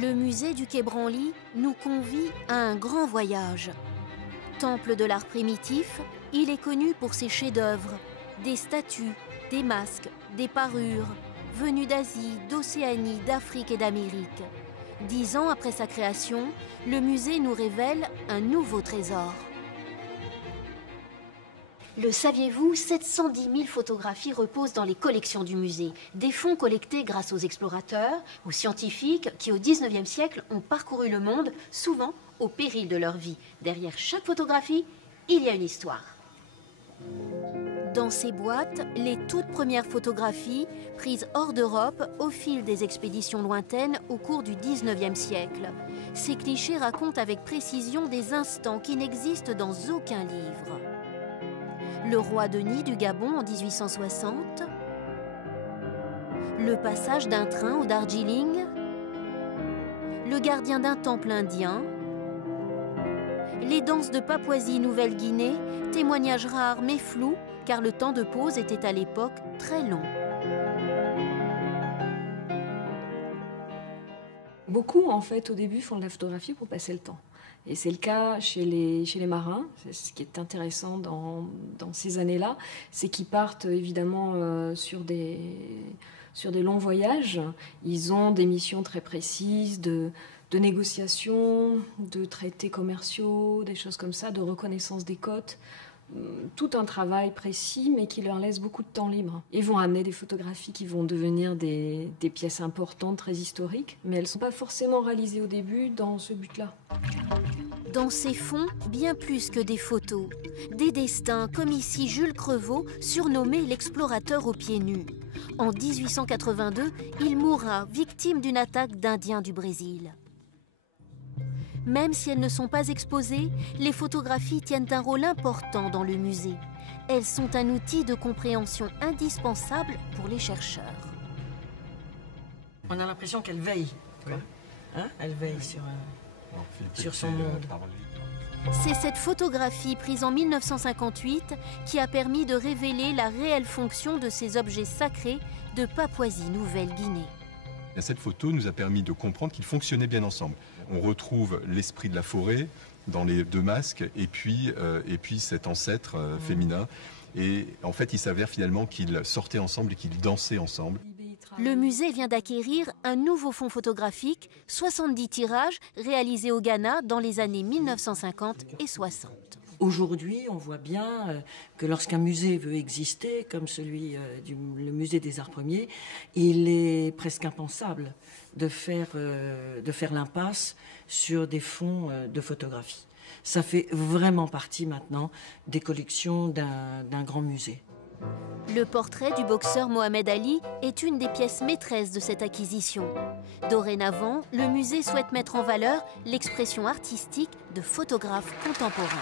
Le musée du Quai Branly nous convie à un grand voyage. Temple de l'art primitif, il est connu pour ses chefs-d'œuvre, des statues, des masques, des parures, venus d'Asie, d'Océanie, d'Afrique et d'Amérique. 10 ans après sa création, le musée nous révèle un nouveau trésor. Le saviez-vous, 710 000 photographies reposent dans les collections du musée. Des fonds collectés grâce aux explorateurs, aux scientifiques qui, au XIXe siècle, ont parcouru le monde, souvent au péril de leur vie. Derrière chaque photographie, il y a une histoire. Dans ces boîtes, les toutes premières photographies prises hors d'Europe au fil des expéditions lointaines au cours du XIXe siècle. Ces clichés racontent avec précision des instants qui n'existent dans aucun livre. Le roi Denis du Gabon en 1860, le passage d'un train au Darjeeling, le gardien d'un temple indien, les danses de Papouasie-Nouvelle-Guinée, témoignages rares mais flous, car le temps de pause était à l'époque très long. Beaucoup, en fait, au début, font de la photographie pour passer le temps. Et c'est le cas chez les marins. Ce qui est intéressant dans ces années-là, c'est qu'ils partent évidemment sur des longs voyages. Ils ont des missions très précises de négociation, de traités commerciaux, des choses comme ça, de reconnaissance des côtes. Tout un travail précis, mais qui leur laisse beaucoup de temps libre. Ils vont amener des photographies qui vont devenir des pièces importantes, très historiques, mais elles ne sont pas forcément réalisées au début dans ce but-là. Dans ces fonds, bien plus que des photos, des destins, comme ici Jules Crevaux, surnommé l'explorateur aux pieds nus. En 1882, il mourra victime d'une attaque d'Indiens du Brésil. Même si elles ne sont pas exposées, les photographies tiennent un rôle important dans le musée. Elles sont un outil de compréhension indispensable pour les chercheurs. On a l'impression qu'elle veille. Oui. Hein, elle veille sur son monde. C'est cette photographie prise en 1958 qui a permis de révéler la réelle fonction de ces objets sacrés de Papouasie-Nouvelle-Guinée. Cette photo nous a permis de comprendre qu'ils fonctionnaient bien ensemble. On retrouve l'esprit de la forêt dans les deux masques et puis cet ancêtre féminin. Et en fait, il s'avère finalement qu'ils sortaient ensemble et qu'ils dansaient ensemble. Le musée vient d'acquérir un nouveau fonds photographique, 70 tirages réalisés au Ghana dans les années 1950 et 60. Aujourd'hui, on voit bien que lorsqu'un musée veut exister, comme le musée des Arts Premiers, il est presque impensable de faire l'impasse sur des fonds de photographie. Ça fait vraiment partie maintenant des collections d'un grand musée. Le portrait du boxeur Mohamed Ali est une des pièces maîtresses de cette acquisition. Dorénavant, le musée souhaite mettre en valeur l'expression artistique de photographes contemporains.